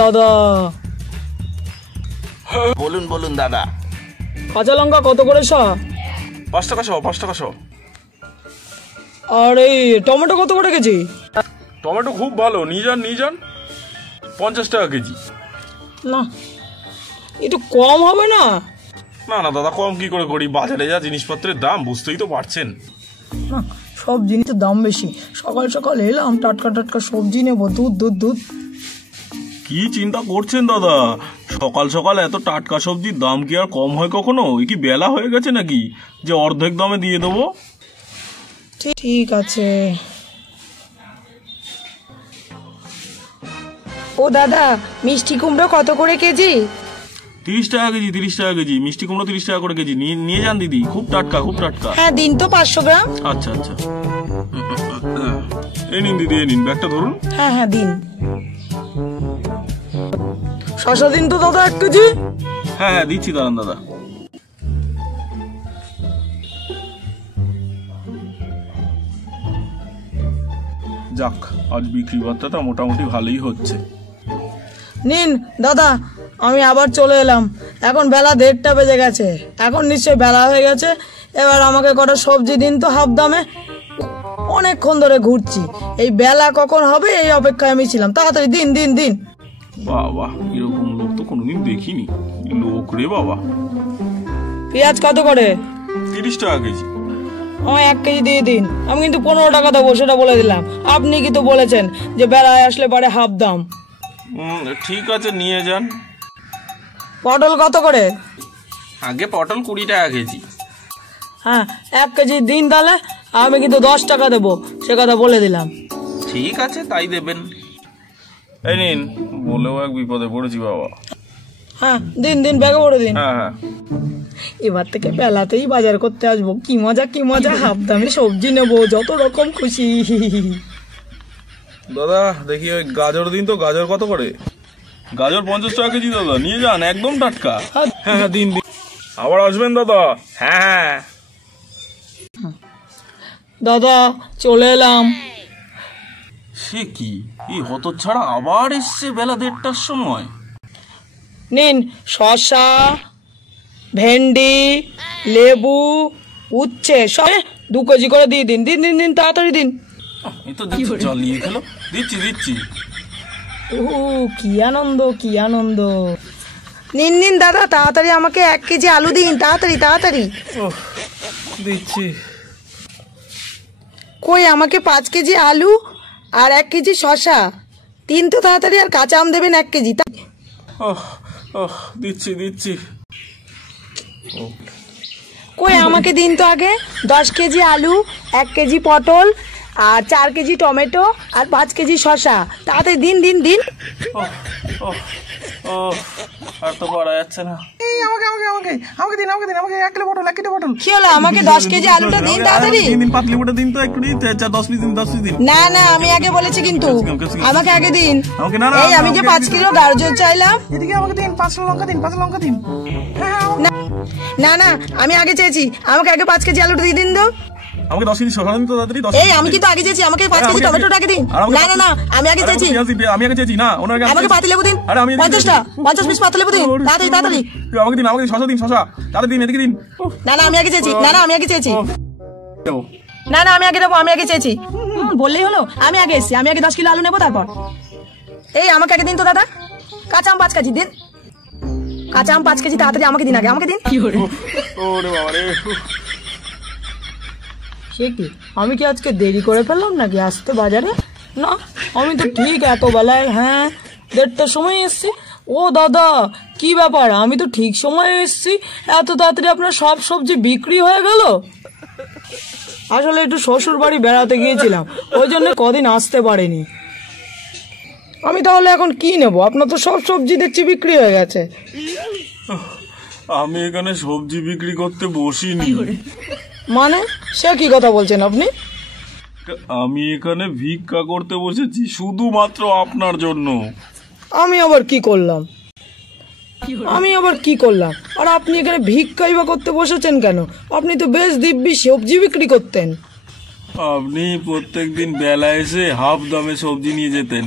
দাদা। বলুন বলুন দাদা। কাঁচা লঙ্কা কত করে শ? 5 টাকা শ, 5 টাকা শ। আর এই টমেটো কত করে কেজি? টমেটো খুব ভালো, নিয়ে যান নিয়ে যান, 50 টাকা কেজি। না একটু কম হবে না? না না দাদা, কম কি করে করি, বাজারে যা জিনিসপত্রের দাম বুঝতেই তো পারছেন। না সব জিনিসের দাম বেশি, সকাল সকাল এলাম টাটকা টাটকা সবজি নেবো, দুধ দুধ দুধ। কি চিন্তা করছেন দাদা, সকাল সকাল এত টাটকা সবজির দাম কি আর কম হয় কখনো? এ কি বেলা হয়ে গেছে নাকি যে অর্ধেক দামে দিয়ে দেবো? ঠিক আছে। ও দাদা, মিষ্টি কুমড়ো কত করে কেজি? 30 টাকা কেজি, 30 টাকা কেজি। মিষ্টি কুমড়ো 30 টাকা করে কেজি। নিয়ে যান দিদি, খুব টাটকা খুব টাটকা। হ্যাঁ দিন তো 500 গ্রাম। আচ্ছা আচ্ছা, এই নিন দিদি, এই নিন, ব্যাগটা ধরুন। হ্যাঁ হ্যাঁ দিন। শসা দিন তো দাদা 1 কেজি। হ্যাঁ হ্যাঁ দিচ্ছি, দাঁড়ান দাদা। যাক, আজ বিক্রি বার্তাটা মোটামুটি ভালোই হচ্ছে। নিন দাদা, আমি আবার চলে এলাম। এখন বেলা 1:30টা বেজে গেছে, এখন নিশ্চয়ই বেলা হয়ে গেছে। এবার আমাকে কটা সবজি দিন তো হাফ দামে। অনেকক্ষণ ধরে ঘুরছি, এই বেলা কখন হবে এই অপেক্ষায় আমি ছিলাম। তাড়াতাড়ি দিন দিন দিন। বাবা, এরকম লোক তো কোনোদিন দেখিনি। লোক রে বাবা। পেঁয়াজ কত করে? 30 টাকা কেজি। আমায় 1 কেজি দিয়ে দিন। আমি কিন্তু 15 টাকা দেবো, সেটা বলে দিলাম। আপনি কিন্তু বলেছেন যে বেলায় আসলে পরে হাফ দাম। ঠিক আছে, নিয়ে যান। পটল কত করে? আগে পটল 20 টাকা কেজি। হ্যাঁ 1 কেজি দিন তাহলে। আমি কিন্তু 10 টাকা দেবো, সে কথা বলে দিলাম। ঠিক আছে, তাই দেবেন। এই নিন, বলেও এক বিপদে পড়েছি বাবা। হ্যাঁ দিন দিন, ব্যাগে ভরে দিন। হ্যাঁ হ্যাঁ। এবার থেকে বেলাতেই বাজার করতে আসবো। কি মজা কি মজা, হাফ দামে সবজি নেবো, যত রকম খুশি। দাদা দেখি ওই গাজর দিন তো। গাজর কত করে? গাজর 50 টাকা কেজি দাদা, নিয়ে যান, একদম টাটকা। হ্যাঁ হ্যাঁ দিন দিন। আবার আসবেন দাদা। হ্যাঁ হ্যাঁ দাদা চলে এলাম। সে কি, এই হতচ্ছাড়া আবার এসছে বেলা 1:30টার সময়। নিন শসা, ভেন্ডি, লেবু, উচ্ছে সব 2 কেজি করে দিয়ে দিন। দিন দিন দিন, তাড়াতাড়ি দিন। এই তো দেখছি জ্বালিয়ে খেলো। দিচ্ছি দিচ্ছি। ও কি আনন্দ কি আনন্দ। নিন নিন দাদা, তাড়াতাড়ি আমাকে 1 কেজি আলু দিন, তাড়াতাড়ি তাড়াতাড়ি। দিচ্ছি। কই, আমাকে 5 কেজি আলু আর 1 কেজি শসা দিন তো তাড়াতাড়ি। আর কাঁচা আম দেবেন 1 কেজি। দিচ্ছি দিচ্ছি। কই, আমাকে দিন তো আগে 10 কেজি আলু, 1 কেজি পটল আর 4 কেজি টমেটো আর 5 কেজি শসা। তাড়াতাড়ি দিন দিন দিন। আর তো পারা যাচ্ছে না। আমাকে দিন 1 কিলো পটল, 1 কিলো পটল। কি হলো, আমাকে 10 কেজি আলুটা দিন তাড়াতাড়ি। দিন পাতলি ওটা দিন তো একটু, 10 পিস দিন, 10 পিস দিন। না না, আমি আগে বলেছি কিন্তু, আমাকে আগে দিন। আমাকে না না, এই আমি যে 5 কিলো গাজর চাইলাম। এদিকে আমাকে দিন 5 লঙ্কা দিন, 5 লঙ্কা দিন। না না, আমি আগে চেয়েছি, আমাকে আগে 5 কেজি আলুটা দিয়ে দিন তো। আমাকে 10 কেজি শসা দিন তো তাড়াতাড়ি। এই আমি কিন্তু আগে চেয়েছি, আমাকে 5 কেজি টমেটোটা আগে দিন। না না না, আমি আগে চেয়েছি। আমি আগে চেয়েছি না, ওনার আগে আমাকে পাতি লেবু দিন। 50 পিস পাতি লেবু দিন, তাড়াতাড়ি তাড়াতাড়ি। আমাকে দিন, আমাকে শসা দিন, শসা তাড়াতাড়ি দিন, এদিকে দিন। না না, আমি আগে চেয়েছি। না না, আমি আগে চেয়েছি। না না, আমি আগে দেবো, আমি আগে চেয়েছি। বললেই হলো, আমি আগে এসেছি, আমি আগে 10 কিলো আলু নেবো তারপর। এই আমাকে আগে দিন তো দাদা। কাঁচা আম 5 কেজি দিন। কাঁচা আম 5 কেজি তাড়াতাড়ি আমাকে দিন, আগে আমাকে দিন। ওরে বাবা রে। সে কি, আমি কি আজকে দেরি করে ফেললাম নাকি আসতে বাজারে? না, আমি তো ঠিক এত বেলায়, হ্যাঁ 1:30টার সময় এসছি। ও দাদা কি ব্যাপার, আমি তো ঠিক সময়ে এসছি, এত তাড়াতাড়ি আপনার সব সবজি বিক্রি হয়ে গেল? আসলে একটু শ্বশুর বাড়ি বেড়াতে গিয়েছিলাম, ওই জন্য কদিন আসতে পারিনি। আমি তাহলে এখন কি নেব? আপনার তো সব সবজি দেখছি বিক্রি হয়ে গেছে। আমি এখানে সবজি বিক্রি করতে বসিনি। মানে সে কি কথা বলছেন আপনি? আমি এখানে ভিক্ষা করতে বসেছি শুধুমাত্র আপনার জন্য। আমি আবার কি করলাম? আর আপনি এখানে ভিক্ষাই বা করতে বসেছেন কেন? আপনি তো বেশ দিব্যি সবজি বিক্রি করতেন। আপনি প্রত্যেকদিন বেলা এসে হাফ দামে সবজি নিয়ে যেতেন,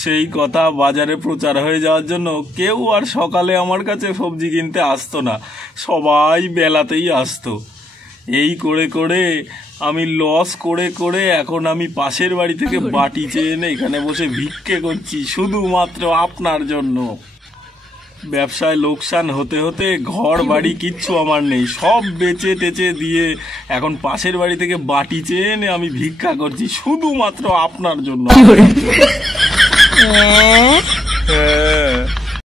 সেই কথা বাজারে প্রচার হয়ে যাওয়ার জন্য কেউ আর সকালে আমার কাছে সবজি কিনতে আসতো না, সবাই বেলাতেই আসতো। এই করে করে আমি লস করে করে এখন আমি পাশের বাড়ি থেকে বাটি চেয়ে এনে এখানে বসে ভিক্ষে করছি শুধুমাত্র আপনার জন্য। ব্যবসায় লোকসান হতে হতে ঘর বাড়ি কিচ্ছু আমার নেই, সব বেচে টেচে দিয়ে এখন পাশের বাড়ি থেকে বাটি চেয়ে এনে আমি ভিক্ষা করছি শুধুমাত্র আপনার জন্য। হ্যাঁ।